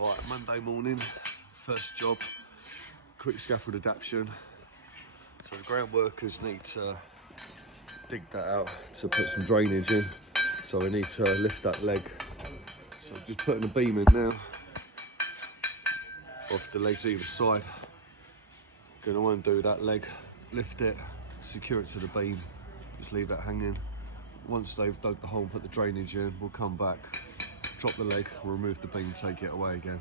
Right, Monday morning, first job, quick scaffold adaptation. So the ground workers need to dig that out to put some drainage in. So we need to lift that leg. So I'm just putting a beam in now, off the legs either side. Gonna undo that leg, lift it, secure it to the beam, just leave it hanging. Once they've dug the hole and put the drainage in, we'll come back, drop the leg, we'll remove the beam, take it away again.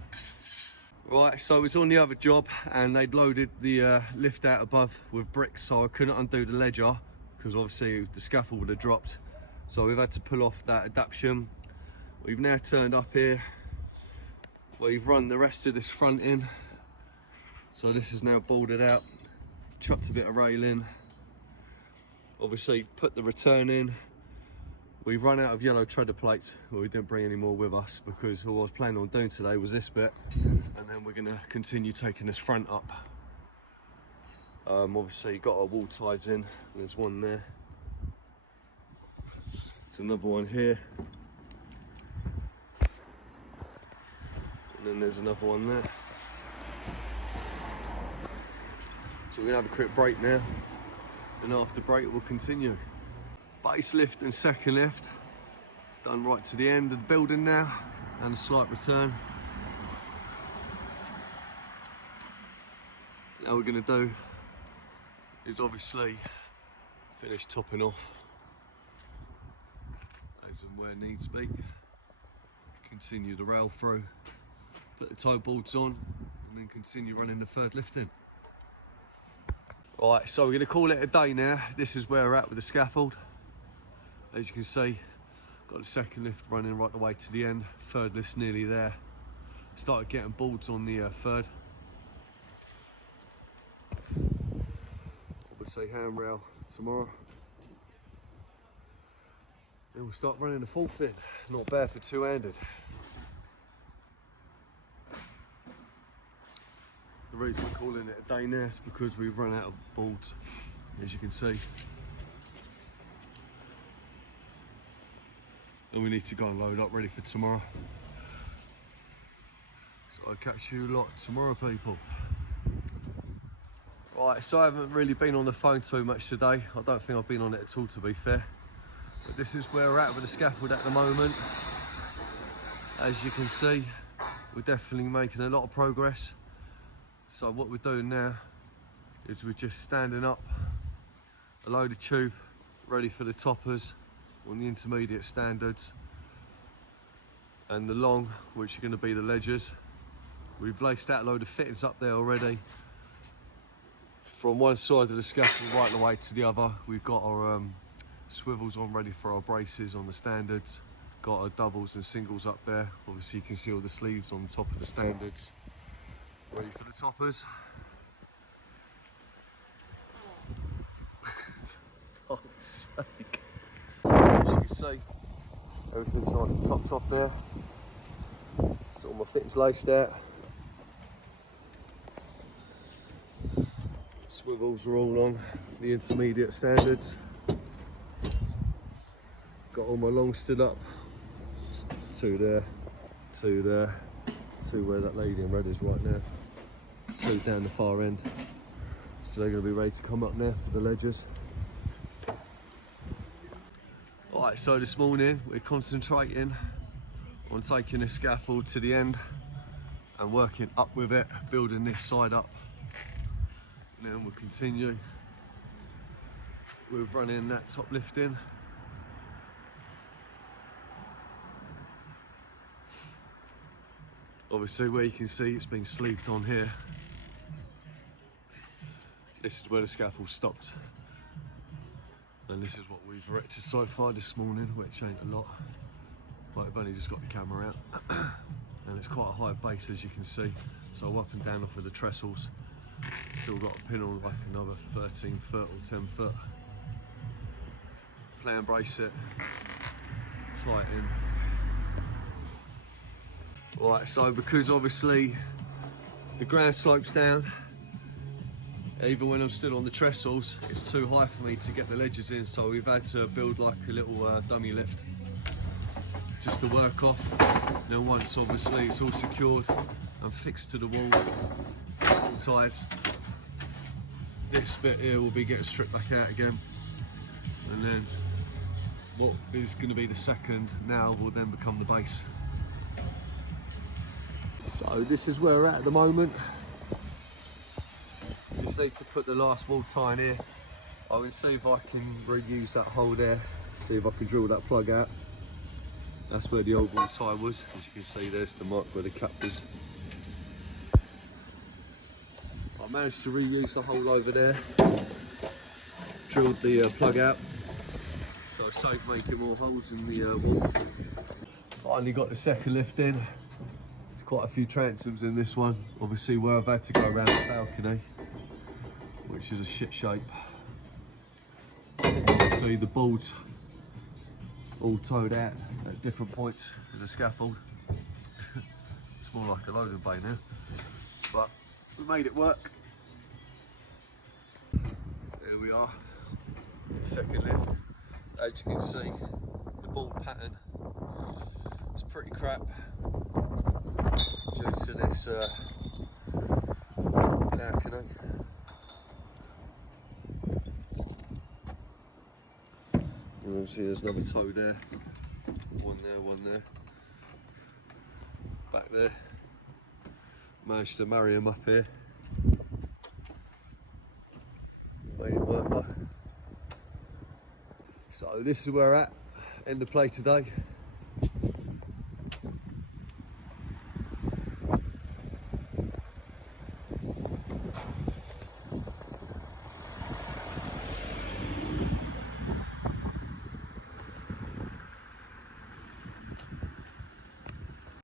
Right, so it's on the other job and they'd loaded the lift out above with bricks, so I couldn't undo the ledger because obviously the scaffold would have dropped. So we've had to pull off that adaptation. We've now turned up here, we've run the rest of this front in. So this is now boarded out, chucked a bit of rail in, obviously put the return in. We've run out of yellow treader plates, but we didn't bring any more with us because all I was planning on doing today was this bit, and then we're going to continue taking this front up. Obviously got our wall ties in, there's one there, there's another one here, and then there's another one there. So we're going to have a quick break now, and after break we'll continue. Base lift and second lift done right to the end of the building now, and a slight return. Now we're going to do is obviously finish topping off as and where needs be, continue the rail through, put the toe boards on, and then continue running the third lifting. Right, so we're going to call it a day now. This is where we're at with the scaffold. As you can see, got the second lift running right the way to the end, third lift's nearly there. Started getting boards on the third. Obviously handrail tomorrow. Then we'll start running the fourth in. Not bad for two-handed. The reason we're calling it a day now is because we've run out of boards, as you can see. And we need to go and load up ready for tomorrow. So I'll catch you lot tomorrow, people. Right, so I haven't really been on the phone too much today. I don't think I've been on it at all, to be fair. But this is where we're at with the scaffold at the moment. As you can see, we're definitely making a lot of progress. So what we're doing now is we're just standing up a load of tube ready for the toppers on the intermediate standards, and the long, which are going to be the ledgers. We've laced out a load of fittings up there already. From one side of the scaffold right the way to the other, we've got our swivels on ready for our braces on the standards. Got our doubles and singles up there. Obviously you can see all the sleeves on the top of the standards. Ready for the toppers. For fuck's sake. As you can see, everything's nice and topped off there. So all my fittings laced out. Swivels are all on the intermediate standards. Got all my longs stood up. Two there, two there, two where that lady in red is right now. Two down the far end. So they're going to be ready to come up now for the ledgers. Right, so this morning we're concentrating on taking this scaffold to the end and working up with it, building this side up. And then we'll continue with running that top lift in. Obviously where you can see it's been sleeved on here. This is where the scaffold stopped. And this is what we've erected so far this morning, which ain't a lot. But I've only just got the camera out. And it's quite a high base, as you can see. So up and down off of the trestles. Still got a pin on like another 13 foot or 10 foot. Play and brace it, tight in. Right, so because obviously the ground slopes down, even when I'm stood on the trestles, it's too high for me to get the ledgers in, so we've had to build like a little dummy lift just to work off. Then once obviously it's all secured and fixed to the wall, all ties, this bit here will be getting stripped back out again, and then what is going to be the second now will then become the base. So this is where we're at the moment. Just need to put the last wall tie in here. I will see if I can reuse that hole there, see if I can drill that plug out. That's where the old wall tie was. As you can see, there's the mark where the cap was. I managed to reuse the hole over there, drilled the plug out, so I saved making more holes in the wall. Finally got the second lift in. There's quite a few transoms in this one, obviously where I've had to go around the balcony, which is a shit shape. See the bolts all towed out at different points to the scaffold. It's more like a loading bay now, but we made it work. Here we are, second lift. As you can see, the bolt pattern is pretty crap due to this balcony. You can see there's another toe there, one there, back there. Managed to marry them up here. Made it work though. So this is where we're at, end of play today.